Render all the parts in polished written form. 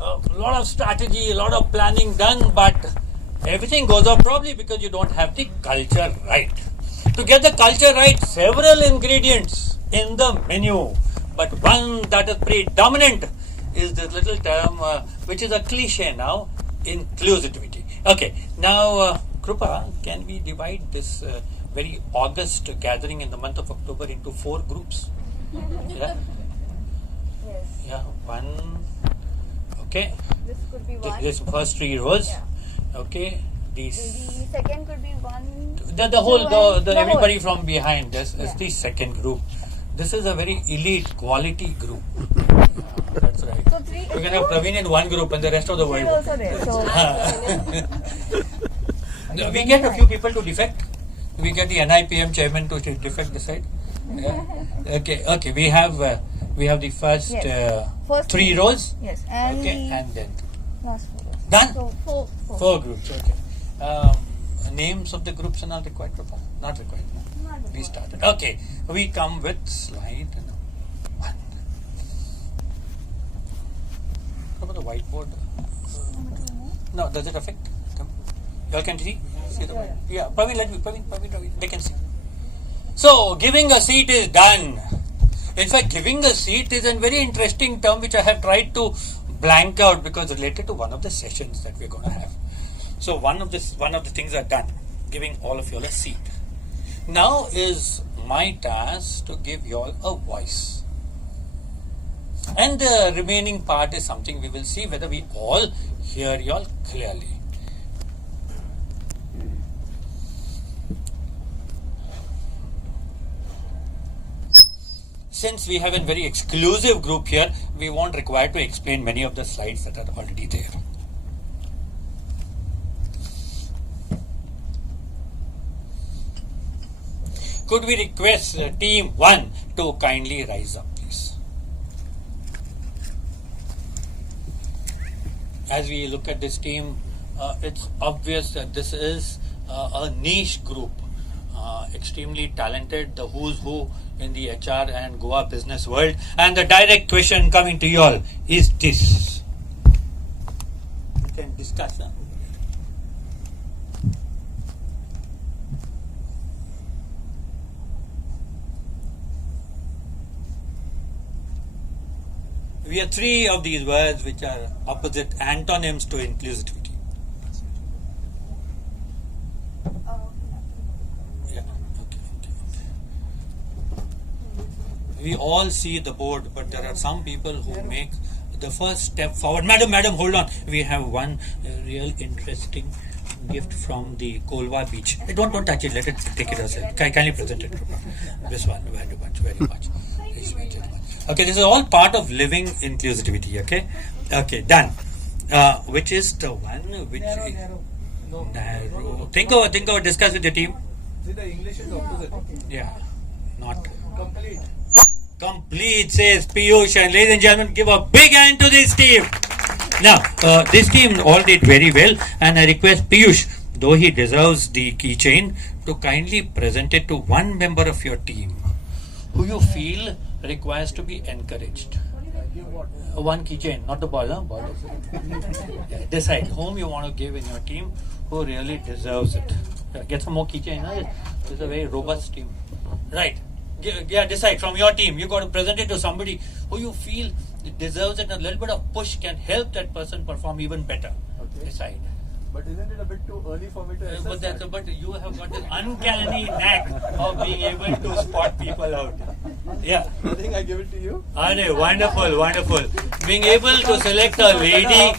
a lot of strategy, a lot of planning done, but everything goes off probably because you don't have the culture right. To get the culture right, several ingredients in the menu, but one that is predominant is this little term which is a cliche now, inclusivity. Okay, now Krupa, can we divide this very august gathering in the month of October into 4 groups? Yeah? Yes. Yeah, one. Okay. This could be one. This first 3 rows. Yeah. Okay. The second could be one. The whole, the everybody whole. from behind this is Yeah. the second group. This is a very elite quality group. That's right. So 3. You can have Praveen in one group and the rest of the world. also there. So We get a few people to defect. We get the NIPM chairman to defect this side. Yeah. Okay. We have the first, First 3 rows. yes, and Okay, the and then last 4. done. So 4. 4 groups. Okay. Names of the groups are not required. Papa? Not required. No. We started. Okay. We come with slide 1. What about the whiteboard? No, does it affect? Come. You all can see the white? Yeah. Praveen, they can see. So, giving a seat is done. In fact, giving a seat is a very interesting term which I have tried to blank out because related to one of the sessions that we're going to have. So, one of the things are done, giving all of you all a seat. Now is my task to give you all a voice. And the remaining part is something we will see whether we all hear you all clearly. Since we have a very exclusive group here, we won't require to explain many of the slides that are already there. Could we request team 1 to kindly rise up, please? As we look at this team, it's obvious that this is a niche group, extremely talented, the who's who in the HR and Goa business world. And the direct question coming to you all is this. We can discuss. We have 3 of these words which are opposite antonyms to inclusivity. Yeah. Okay. We all see the board, but there are some people who make the first step forward. Madam, hold on. We have one real interesting gift from the Kolwa beach. Don't touch it. Let it take it yourself. Kindly present it. This one, very much. Okay, this is all part of living inclusivity. Okay, done. Which is the one which narrow. narrow. Think over. Discuss with your team. See, the English is opposite. Yeah, not Complete. complete, says Piyush. And ladies and gentlemen, give a big hand to this team. Now, this team all did very well, and I request Piyush, though he deserves the keychain, to kindly present it to one member of your team who you feel requires to be encouraged. One keychain, not the ball, huh? Ball. Decide whom you want to give in your team who really deserves it. Get some more keychain. Huh? This is a very robust team. Right. Yeah, decide from your team. You got to present it to somebody who you feel deserves it. A little bit of push can help that person perform even better. Okay. Decide. But isn't it a bit too early for me to assess But, that? but you have got this uncanny knack of being able to spot people out. Yeah. I think I give it to you. Arne, wonderful. Being able to select a lady,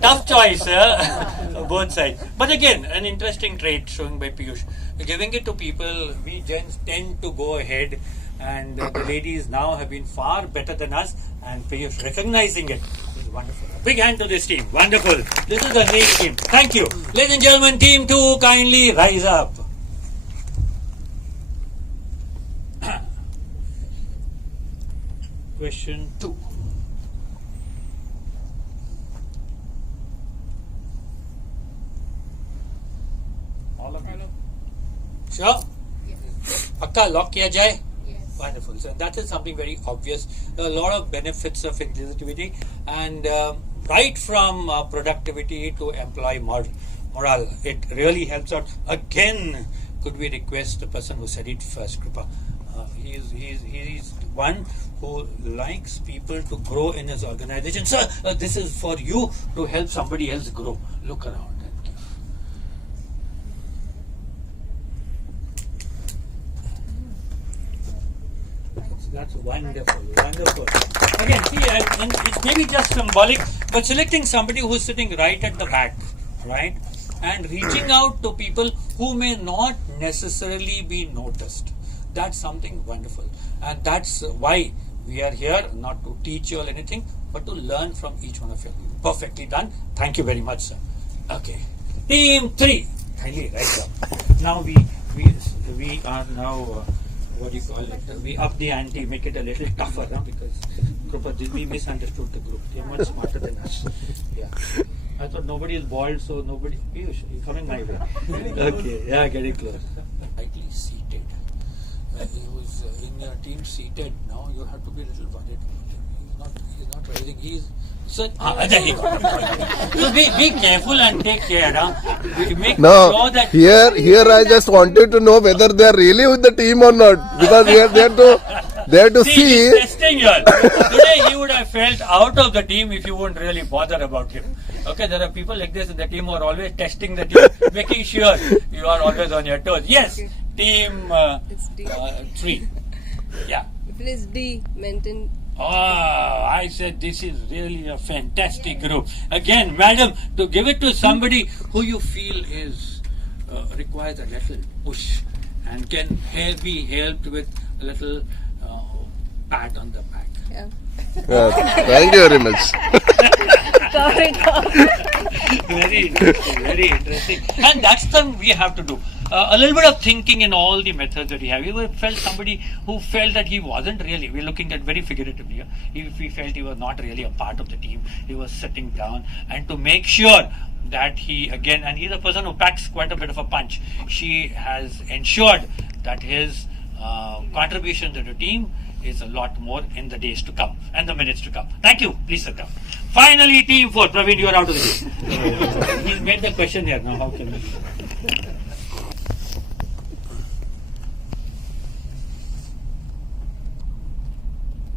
tough choice, both sides. But again, an interesting trait showing by Piyush. Giving it to people, we gents tend to go ahead, and the ladies now have been far better than us, and Piyush recognizing it is wonderful. Big hand to this team. Wonderful. This is a nice team. Thank you. Ladies and gentlemen, team 2, kindly rise up. Question 2. All of you. Sure? Akka, lock kiya jaye? Wonderful. So that is something very obvious. There are a lot of benefits of inclusivity, and right from productivity to employee morale. It really helps out. Again, could we request the person who said it first, Kripa? He is one who likes people to grow in his organization. Sir, this is for you to help somebody else grow. Look around. That's wonderful, wonderful. Again, see, and it's maybe just symbolic, but selecting somebody who's sitting right at the back, right, and reaching out to people who may not necessarily be noticed. That's something wonderful, and that's why we are here, not to teach you or anything, but to learn from each one of you. Perfectly done. Thank you very much, sir. Okay, team 3. Kindly rise up. Now we are now. What do you call it? We up the ante, make it a little tougher, because Krupa, we misunderstood the group. They're much smarter than us. Yeah. I thought nobody is bald, so nobody. Piyush, you're coming my way. Okay, yeah, getting close. Rightly seated. He was in your team seated. Now you have to be a little worried about him. He's not rising. He's. So, so be careful and take care. Make No, sure that here I just wanted to know whether they are really with the team or not, because we are there to see. He's testing you. Today he would have felt out of the team if you wouldn't really bother about him. Okay, there are people like this in the team who are always testing the team, making sure you are always on your toes. Yes, team It's D. 3. Yeah. Please D. Maintain. Oh, I said this is really a fantastic group. Again, madam, to give it to somebody who you feel is requires a little push and can be helped with a little pat on the back. Yeah. Thank you very much. Very interesting, very interesting. And that's the we have to do. A little bit of thinking in all the methods that we have. We felt somebody who felt that he wasn't really, we're looking at very figuratively here. If we felt he was not really a part of the team, he was sitting down, and to make sure that he, again, and he's a person who packs quite a bit of a punch, she has ensured that his contribution to the team is a lot more in the days to come and the minutes to come. Thank you. Please sit down. Finally, team 4. Praveen, you are out of the game. He's made the question here. Now, how can we?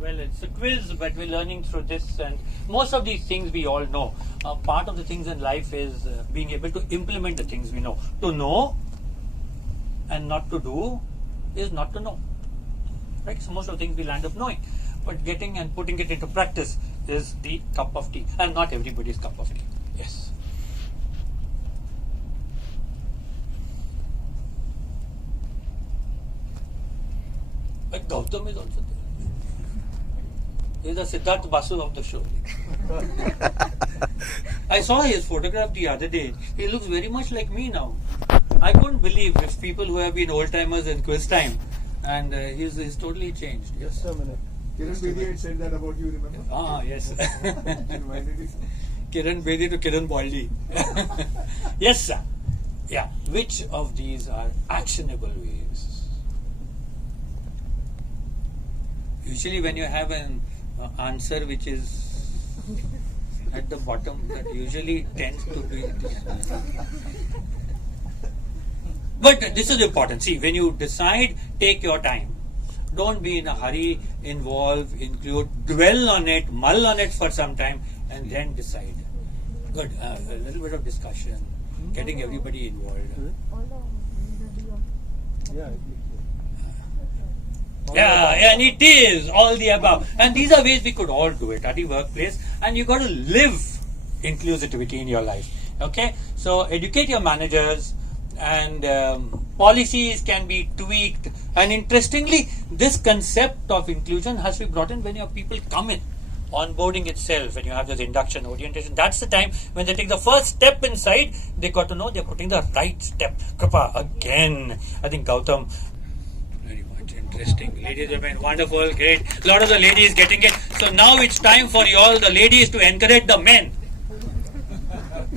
Well, it's a quiz, but we're learning through this, and most of these things we all know. Part of the things in life is being able to implement the things we know. To know and not to do is not to know. Right? So most of the things we'll end up knowing, but getting and putting it into practice is the cup of tea, and not everybody's cup of tea. Yes. But Gautam is also there. He's the Siddharth Basu of the show. I saw his photograph the other day. He looks very much like me now. I couldn't believe if people who have been old timers in quiz time, and he's totally changed. Yes. Just a minute. Kiran Bedi had said that about you, remember? Ah, yes. Reminded you. Kiran Bedi to Kiran Baldi. Yes, sir. Yeah. Which of these are actionable ways? Usually when you have an answer which is at the bottom, that usually tends to be this. But this is important. See, when you decide, take your time. Don't be in a hurry, involve, include, dwell on it, mull on it for some time, and then decide. Good. A little bit of discussion, getting everybody involved. Yeah, and it is all the above. And these are ways we could all do it at the workplace. And you got to live inclusivity in your life. Okay? So educate your managers, and policies can be tweaked. And interestingly, this concept of inclusion has to be brought in when your people come in. Onboarding itself, when you have this induction, orientation, that's the time when they take the first step inside, they got to know they're putting the right step. Kripa, again, I think Gautam, very much interesting. Ladies have been wonderful, great. A lot of the ladies getting it. So now it's time for you all, the ladies, to encourage the men.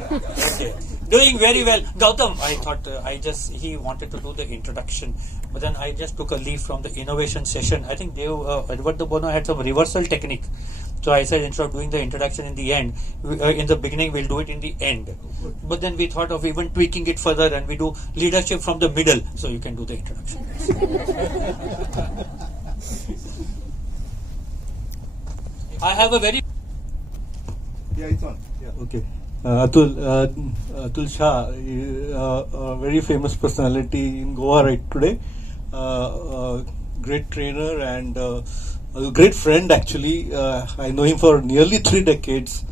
Okay. Doing very well. Gautam, I thought he wanted to do the introduction, but then I just took a leaf from the innovation session. I think Edward de Bono had some reversal technique. So I said instead of doing the introduction in the end, in the beginning we'll do it in the end. But then we thought of even tweaking it further and we do leadership from the middle. So you can do the introduction. I have a very Yeah, it's on. Okay. Atul Shah, a very famous personality in Goa right today. Great trainer and a great friend actually. I know him for nearly 3 decades.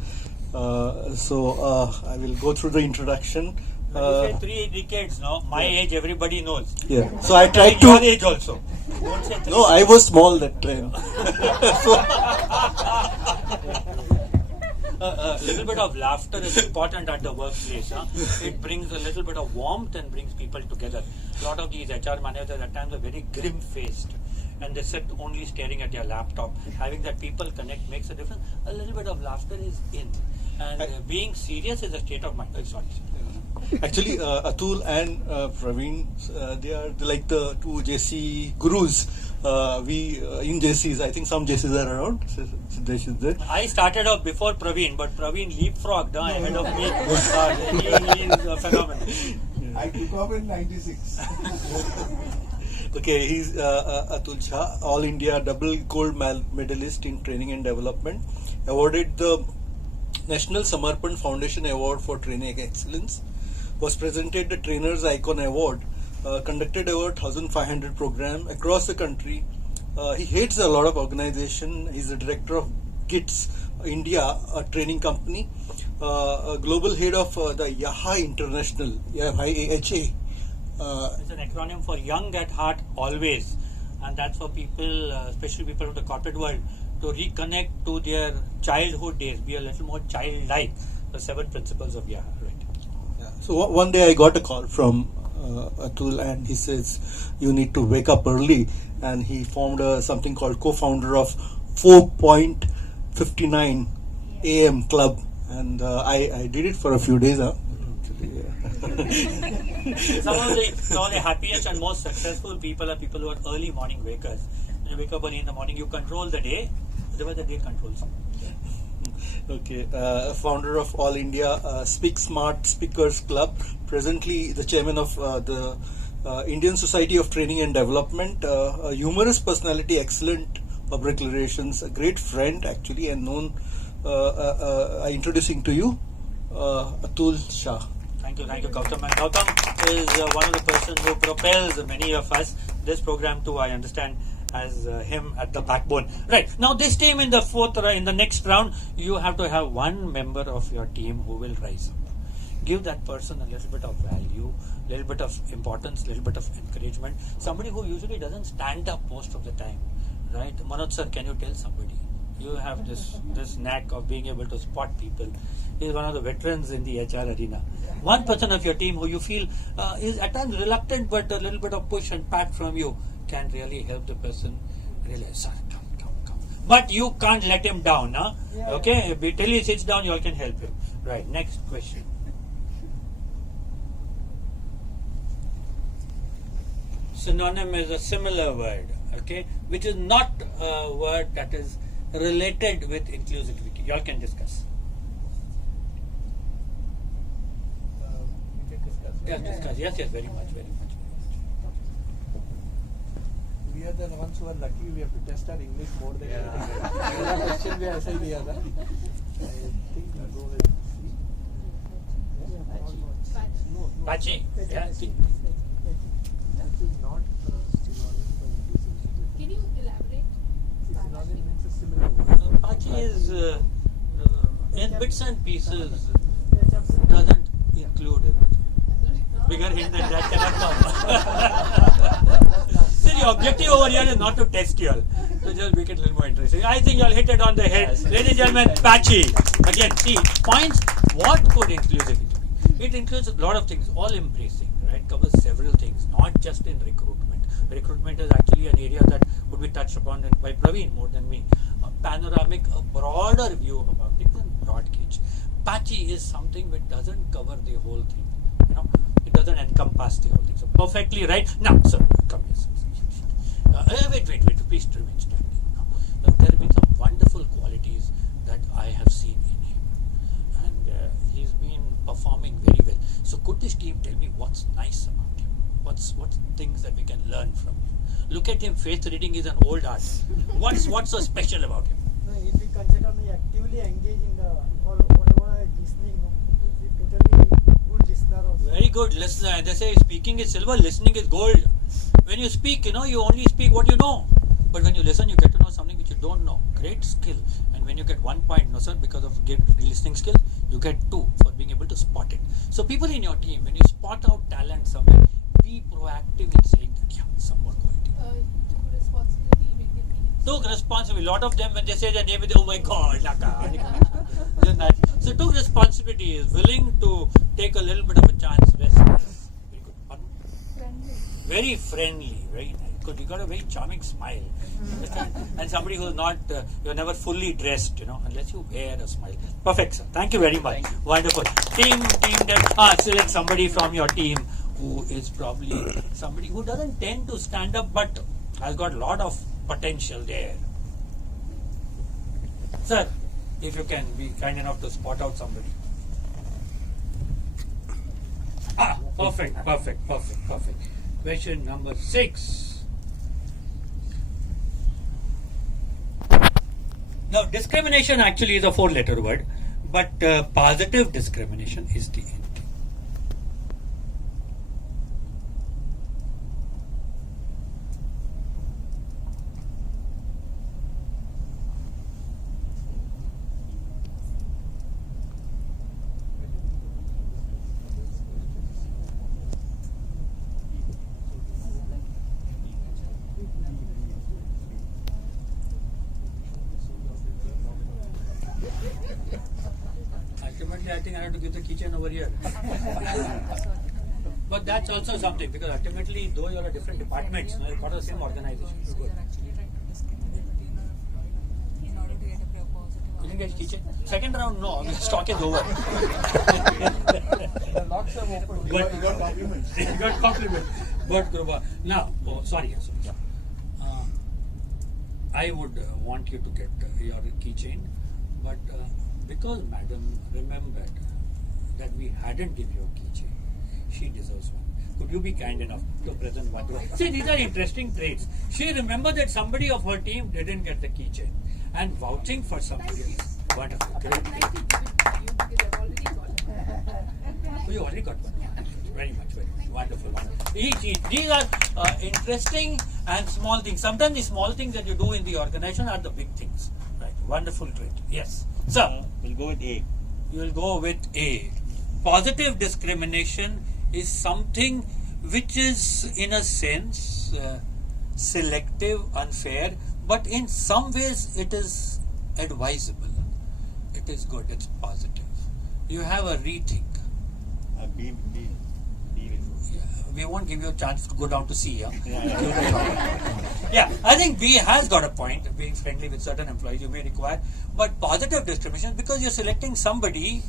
So I will go through the introduction. When you say 3 decades, no? My age, everybody knows. Yeah. So I tried Your to. age also. Don't say 3 No, I was small that time. A little bit of laughter is important at the workplace. Huh? It brings a little bit of warmth and brings people together. A lot of these HR managers at times are very grim-faced and they sit only staring at their laptop. Having that people connect makes a difference. A little bit of laughter is in. And being serious is a state of mind. Sorry. Actually, Atul and Praveen, they're like the 2 JC gurus. We in JCs, I think some JCs are around. Siddesh is there. I started off before Praveen, but Praveen leapfrogged ahead of me. He is a phenomenon. I took off in 96. Okay, he's Atul Shah, All India double gold medalist in training and development, awarded the National Samarpan Foundation Award for Training Excellence, was presented the Trainers Icon Award, conducted over 1,500 programs across the country. He heads a lot of organization. He's the director of GITS India, a training company, a global head of the YAHA International, YAHA. It's an acronym for Young at Heart Always, and that's for people, especially people of the corporate world, to reconnect to their childhood days, be a little more childlike. The 7 principles of YAHA, right? So one day I got a call from Atul and he says you need to wake up early, and he formed something called co-founder of 4.59 AM Club, and I did it for a few days. Some of the happiest and most successful people are people who are early morning wakers. When you wake up early in the morning, you control the day, otherwise the day controls you. Okay, founder of All India Speak Smart Speakers Club, presently the chairman of the Indian Society of Training and Development, a humorous personality, excellent public relations, a great friend actually, and known. Introducing to you Atul Shah. Thank you, Gautam. And Gautam is one of the persons who propels many of us. This program too, I understand, has him at the backbone. Right, now this team in the in the next round, you have to have one member of your team who will rise up. Give that person a little bit of value, a little bit of importance, a little bit of encouragement. Somebody who usually doesn't stand up most of the time. Right? Manoj sir, can you tell somebody? You have this knack of being able to spot people. He's one of the veterans in the HR arena. One person of your team who you feel is at times reluctant, but a little bit of push and pat from you can really help the person realize, sir, come. But you can't let him down, huh? Okay? Till he sits down, you all can help him. Right, next question. Synonym is a similar word, okay, which is not a word that is related with inclusivity. You all can discuss. Yes, very much. We are the ones who are lucky. We have to test our English more than anything. पहला question भी ऐसा ही दिया था. I think we go with Pachi? Yeah. that is not synonym for inclusivity. Can you elaborate? Synonym means a similar word. Pachi is in bits and pieces, doesn't include it. Bigger hint than that cannot come. See, the objective over here is not to test you all. So just make it a little more interesting. I think you all hit it on the head. Ladies and gentlemen, Pachi. Again, see, points, what could inclusivity be? It includes a lot of things, all embracing, right? Covers several things, not just in recruitment. Recruitment is actually an area that would be touched upon by Praveen more than me. A panoramic, a broader view about things and broad gauge. Patchy is something which doesn't cover the whole thing. You know, it doesn't encompass the whole thing. So perfectly right. Now, sir, come here. Wait. Please remain standing. Now, there have been some wonderful qualities that I have seen in him. And he's been performing very well. So could this team tell me what's nice about him? What's things that we can learn from him? Look at him, face reading is an old art. What's so special about him? No, if we consider me actively engaged in the or whatever listening, no, he's a totally good listener also. Very good listener. They say speaking is silver, listening is gold. When you speak, you only speak what you know. But when you listen, you get to know something which you don't know. Great skill. And when you get 1 point, no sir, because of good listening skill, you get 2 for being able to spot it. So people in your team, when you spot out talent somewhere, be proactive in saying that, yeah, some more quality. Took responsibility. A lot of them, when they say their name, they oh my God, Laka. So took responsibility, is willing to take a little bit of a chance. Very good. Pardon? Friendly. Very friendly, very nice. Good. You got a very charming smile. And somebody who's not, you're never fully dressed, unless you wear a smile. Perfect, sir. Thank you very much. Wonderful. Team select somebody from your team who is probably somebody who doesn't tend to stand up but has got a lot of potential there. Sir, if you can be kind enough to spot out somebody. Perfect. Question number 6. Now, discrimination actually is a 4-letter word, but positive discrimination is the end. Ultimately, I think I have to give the keychain over here. But that's also something, because ultimately, though you're a different departments, you're part of the same organization. Good. You didn't get keychain? Second round, no. The stock is over. The locks are open. You got compliments. You got compliments. But now, sorry. I would want you to get your keychain, but because madam remembered that we hadn't given you a keychain, she deserves one. Could you be kind enough to present one to her? See, these are interesting traits. She remembered that somebody of her team didn't get the keychain, and vouching for somebody else. Wonderful. Great. So you already got one. Very much. Wonderful. These are interesting and small things. Sometimes the small things that you do in the organization are the big things. Right. Wonderful trait. Yes. So, we'll go with A. You will go with A. Positive discrimination is something which is, in a sense, selective, unfair, but in some ways it is advisable. It is good. It's positive. You have a rethink. B. We won't give you a chance to go down to C. Yeah, I think B has got a point. Being friendly with certain employees you may require, but positive discrimination, because you're selecting somebody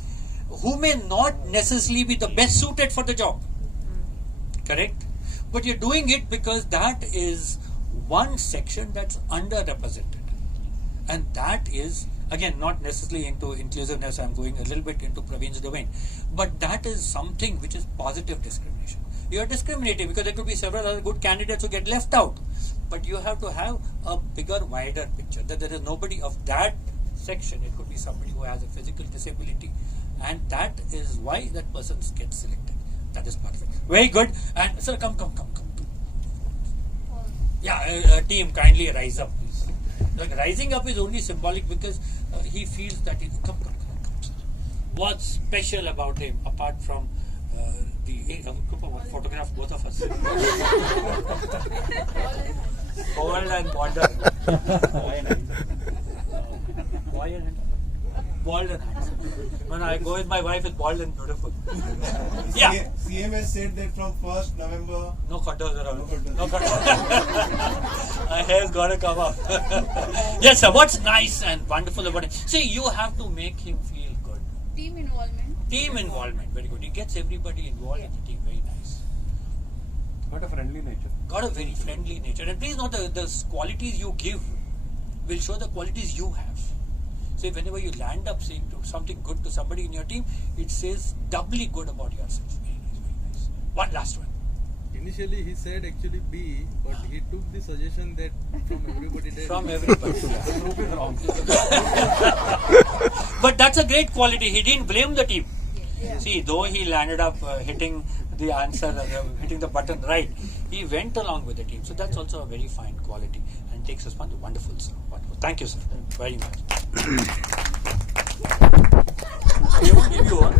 who may not necessarily be the best suited for the job. Correct? But you're doing it because that is one section that's underrepresented. And that is, again, not necessarily into inclusiveness, I'm going a little bit into Praveen's domain, but that is something which is positive discrimination. You are discriminating because there could be several other good candidates who get left out, but you have to have a bigger, wider picture, that there is nobody of that section. It could be somebody who has a physical disability, and that is why that person gets selected. That is part of it. Very good. And sir, come. Yeah, team, kindly rise up, please. Like, rising up is only symbolic because he feels that he come. What's special about him apart from the photograph both of us? Bald and border. Bald and handsome. When I go with my wife, it's bald and beautiful. Yeah. CM has said that from 1st November. No cutters around. No cutters. My hair's gotta come up. Yes, sir. What's nice and wonderful about it? See, you have to make him feel good. Team involvement. Team involvement, very good. He gets everybody involved in the team, very nice. Got a friendly nature. Got a very friendly nature. And please note the qualities you give will show the qualities you have. So whenever you land up saying something good to somebody in your team, it says doubly good about yourself. Very nice, very nice. One last one. Initially, he said actually B, but he took the suggestion that from everybody. That From everybody. Yeah. Wrong. But that's a great quality. He didn't blame the team. See, though he landed up hitting the answer, hitting the button right, he went along with the team. So that's also a very fine quality and takes us on. Wonderful, sir. Wonderful. Thank you, sir. Very much. They won't give you one.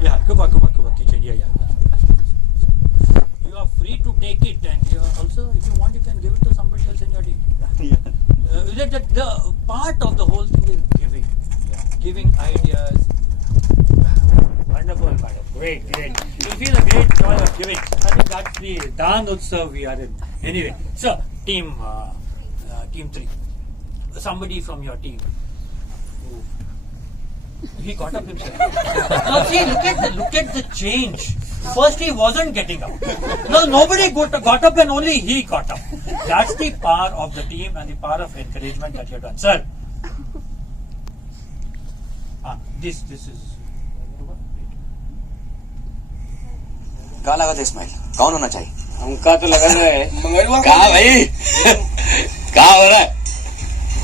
Yeah, Kuba, kitchen. Yeah. You are free to take it, and you are also, if you want, you can give it to somebody else in your team. The part of the whole thing is giving. Giving ideas. Wonderful, madam. Great. You feel a great joy of giving. I think that's the Dan Utsav we are in. Anyway, so team 3. Somebody from your team. He got up himself. Now see, look at the change. First he wasn't getting up. No, nobody got up and only he got up. That's the power of the team and the power of encouragement that you have done. Sir. This is. कहाँ लगा था इस्माइल? कौन होना चाहिए? हमका तो लगा है कहाँ भाई कहाँ हो रहा है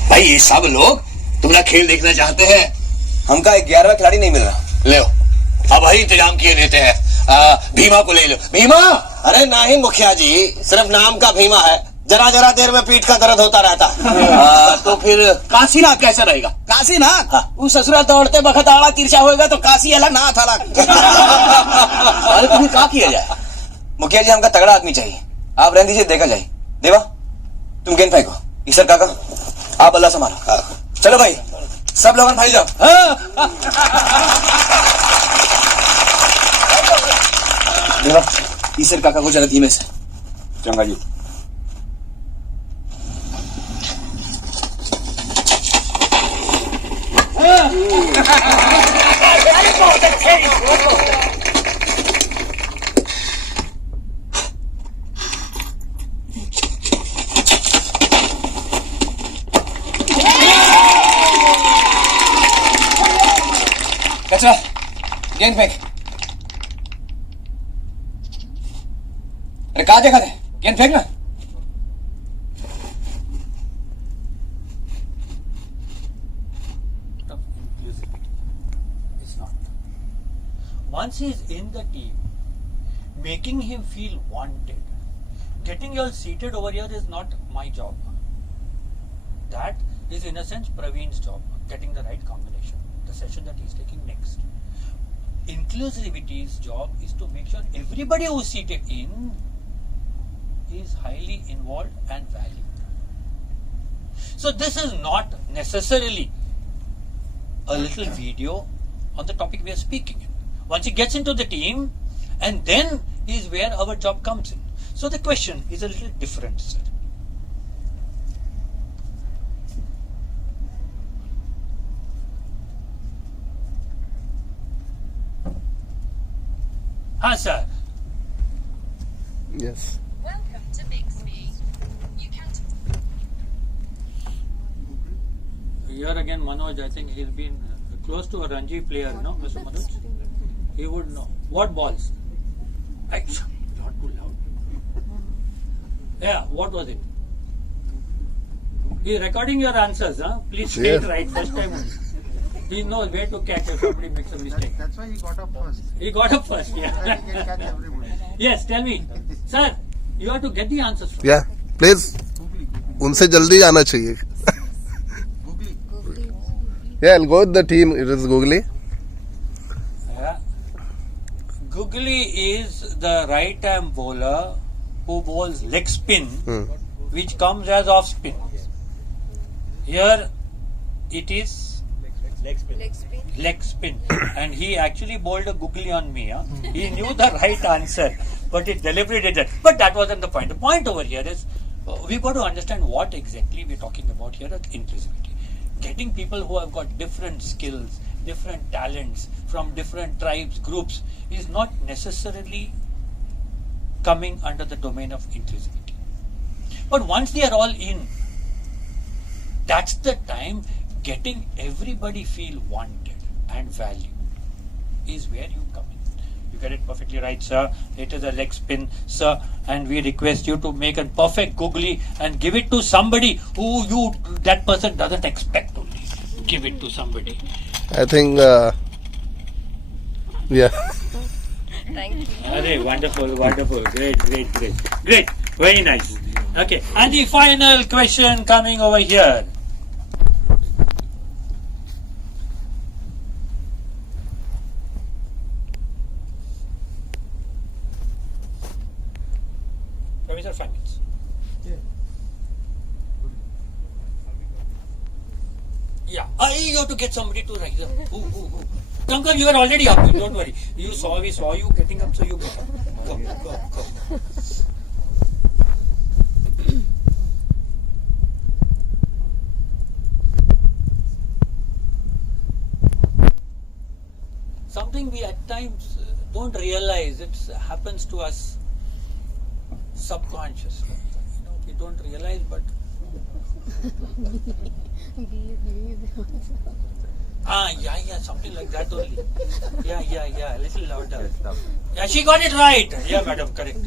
भाई? ये सब लोग तुम्हारा खेल देखना चाहते हैं। हमका 11वां खिलाड़ी नहीं मिल रहा। ले अब वही इंतजाम किए देते हैं। भीमा को ले लो। भीमा? अरे नहीं मुखिया जी, सिर्फ नाम का भीमा है, जरा देर में पीठ का दर्द होता रहता। तो फिर काशीनाथ कैसा रहेगा? काशीनाथ? उस ससुरा दौड़ते बखत आड़ा तिरछा होएगा तो काशी अलग नाथ अलग। अरे तुम्हें क्या किया जाए? मुखिया जी, हमका तगड़ा आदमी चाहिए। आप रहने दीजिए, देखा जाए। देवा, तुम गेंद फेंको। ईश्वर काका, आप अल्लाह संभालो। चलो भाई, सब लोगन भाई जाओ। देवा, ईश्वर काका को जरा धीमे से। चंगा जी। कचरा, गेंद फेंक। अरे कहाँ देखा थे? गेंद फेंक ना। Once he is in the team, making him feel wanted, getting you all seated over here is not my job. That is in a sense Praveen's job, getting the right combination, the session that he is taking next. Inclusivity's job is to make sure everybody who is seated in is highly involved and valued. So this is not necessarily a little video on the topic we are speaking in. Once he gets into the team, and then is where our job comes in. So the question is a little different, sir. Sir. Yes. Welcome to Bixby. You can. Here again, Manoj, I think he's been close to a Ranji player, no, Mr. Manoj? He would know. What balls? Not too loud. Yeah, what was it? He's recording your answers, huh? Please say it right first time only. He knows where to catch if somebody makes a mistake. That's why he got up first. He got up first, yeah. So that he can catch everybody. Yes, tell me. Sir, you have to get the answers first. Yeah, please. उनसे जल्दी आना चाहिए. Yeah, I'll go with the team. It is Googly. Yeah. Googly is the right arm bowler who bowls leg spin, which comes as off spin. Here it is leg spin. And he actually bowled a googly on me. Huh? He knew the right answer, but he deliberately did that. But that wasn't the point. The point over here is we've got to understand what exactly we're talking about here at inclusivity. Getting people who have got different skills, different talents from different tribes, groups is not necessarily coming under the domain of inclusivity. But once they are all in, that's the time getting everybody feel wanted and valued is where you come in. You get it perfectly right, sir. It is a leg spin, sir, and we request you to make a perfect googly and give it to somebody who that person doesn't expect only. Give it to somebody. I think, yeah. Thank you. Arey, wonderful, wonderful. Great. Very nice. Okay, and the final question coming over here. Ravi sir, 5 minutes. Yeah. You have to get somebody to rise up. Who? Uncle, you are already up. Don't worry. We saw you getting up, so you get up. Go. Something we at times don't realize. It happens to us subconsciously. We don't realize, but. Yeah, something like that only. Yeah, a little louder. Yeah, she got it right. Yeah, madam, correct.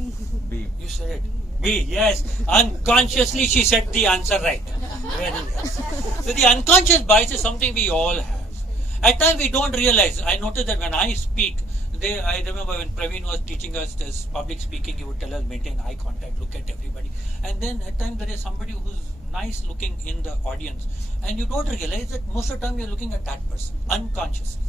B. You said it. B, yes. Unconsciously, she said the answer right. Very nice. So the unconscious bias is something we all have. At times we don't realize. I noticed that when I speak, I remember when Praveen was teaching us this public speaking, he would tell us maintain eye contact, look at everybody. And then at times there is somebody who's nice looking in the audience. And you don't realize that most of the time you're looking at that person, unconsciously.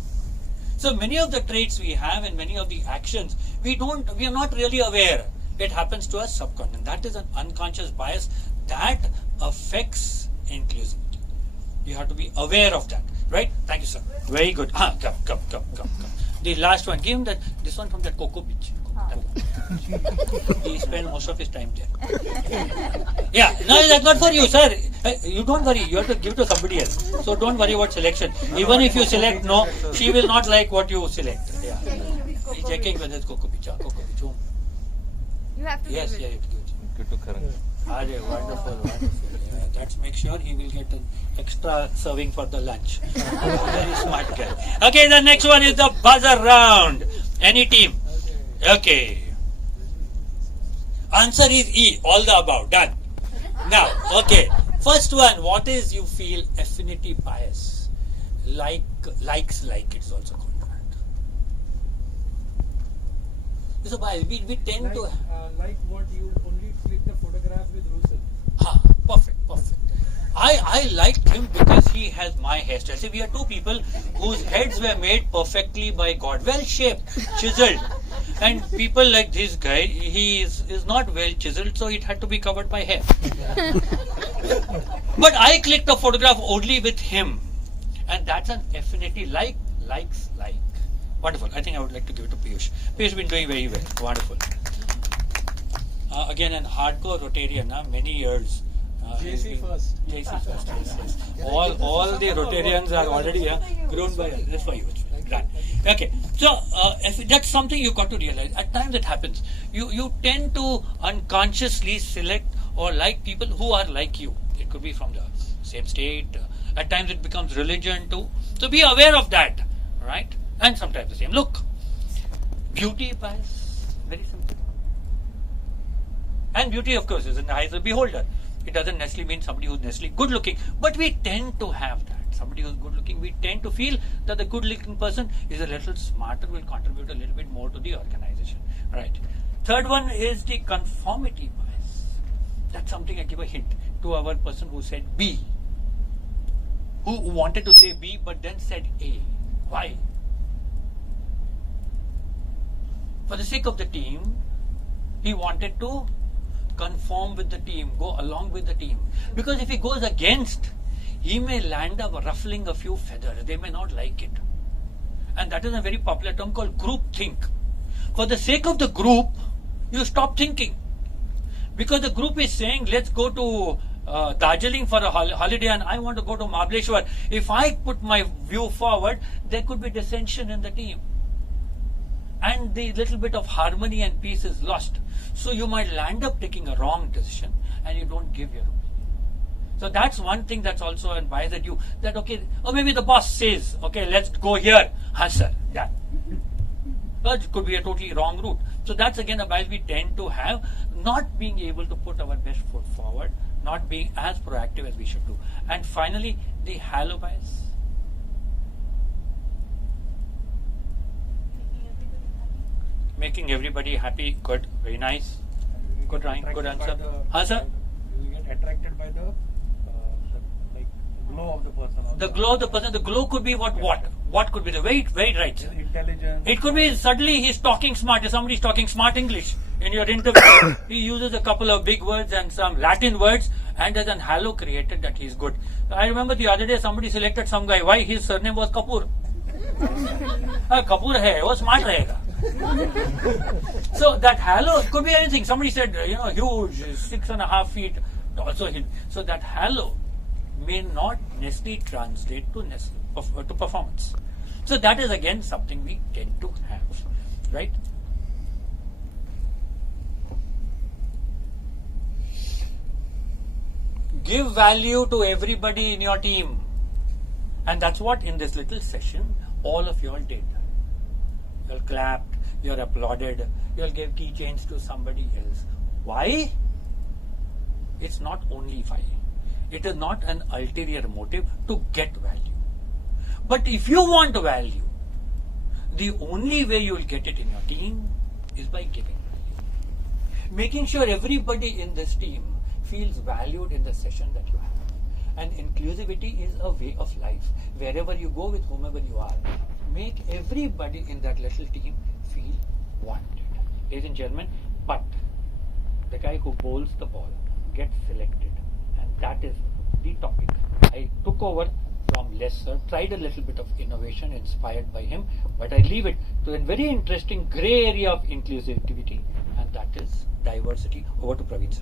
So many of the traits we have and many of the actions, we are not really aware. It happens to us subconsciously. That is an unconscious bias that affects inclusivity. You have to be aware of that. Right? Thank you, sir. Very good. Come. The last one. Give him this one from that Coco Beach. He spent most of his time there. Yeah, no, that's not for you, sir. You don't worry. You have to give to somebody else. So don't worry about selection. Even if you select no, she will not like what you select. Yeah. He's checking whether it's Coco Beach. Coco Beach. Home. You have to Yes, give yeah, it. you have to give it. Good to Wonderful. Yeah, let's make sure he will get an extra serving for the lunch. Very smart guy. Okay, the next one is the buzzer round. Any team? Okay. Answer is E. All the above. Done. Now, okay. First one. What is you feel affinity bias? Likes like it's also called that. It's a bias. We tend to. Like what you only click the photograph with Russell. Perfect. I liked him because he has my hairstyle. See, we are two people whose heads were made perfectly by God, well shaped, chiseled. And people like this guy, he is not well chiseled, so it had to be covered by hair. But I clicked a photograph only with him, and that's an affinity. Likes. Wonderful. I think I would like to give it to Piyush. Piyush has been doing very well. Wonderful. Again, an hardcore Rotarian, many years. JC first. Yes. All the Rotarians are already grown by us. That's for you. Right. Okay. So if that's something you got to realize. At times it happens. You tend to unconsciously select or like people who are like you. It could be from the same state. At times it becomes religion too. So be aware of that. Right? And sometimes the same. Look. Beauty bias. Very simple. And beauty, of course, is in the eyes of the beholder. It doesn't necessarily mean somebody who's necessarily good looking, but we tend to have that. Somebody who's good looking, we tend to feel that the good looking person is a little smarter, will contribute a little bit more to the organization. Right. Third one is the conformity bias. That's something I give a hint to our person who said B, who wanted to say B but then said A. Why? For the sake of the team, he wanted to conform with the team, go along with the team. Because if he goes against, he may land up ruffling a few feathers. They may not like it. And that is a very popular term called group think. For the sake of the group, you stop thinking. Because the group is saying, let's go to Darjeeling for a holiday and I want to go to Mahabaleshwar. If I put my view forward, there could be dissension in the team. And the little bit of harmony and peace is lost. So you might land up taking a wrong decision and you don't give your opinion. So that's one thing that's also a bias that you, that okay, or maybe the boss says, okay, let's go here. Huh, sir, yeah. But it could be a totally wrong route. So that's again a bias we tend to have, not being able to put our best foot forward, not being as proactive as we should do. And finally, the halo bias. Making everybody happy, good, very nice. Good line, good answer. Huh, sir? You will get attracted by the like glow of the person. The glow of the person, the glow could be what? What could be the very right, sir. Intelligence. It could be suddenly he's talking smart. If somebody's talking smart English in your interview, he uses a couple of big words and some Latin words, and there's an halo created that he's good. I remember the other day somebody selected some guy. Why? His surname was Kapoor. Kapoor hai, wo smart rahega. So that halo could be anything. Somebody said, huge, 6.5 feet. Also, so that halo may not necessarily translate to performance. So that is again something we tend to have, right? Give value to everybody in your team, and that's what in this little session all of you all did. You'll clapped, you're applauded, you'll give keychains to somebody else. Why? It's not only why. It is not an ulterior motive to get value. But if you want value, the only way you will get it in your team is by giving value. Making sure everybody in this team feels valued in the session that you have. And inclusivity is a way of life. Wherever you go with whomever you are, make everybody in that little team feel wanted. Ladies and gentlemen, but the guy who bowls the ball gets selected, and that is the topic. I took over from Lesser, tried a little bit of innovation inspired by him, but I leave it to a very interesting grey area of inclusivity, and that is diversity. Over to Praveen sir.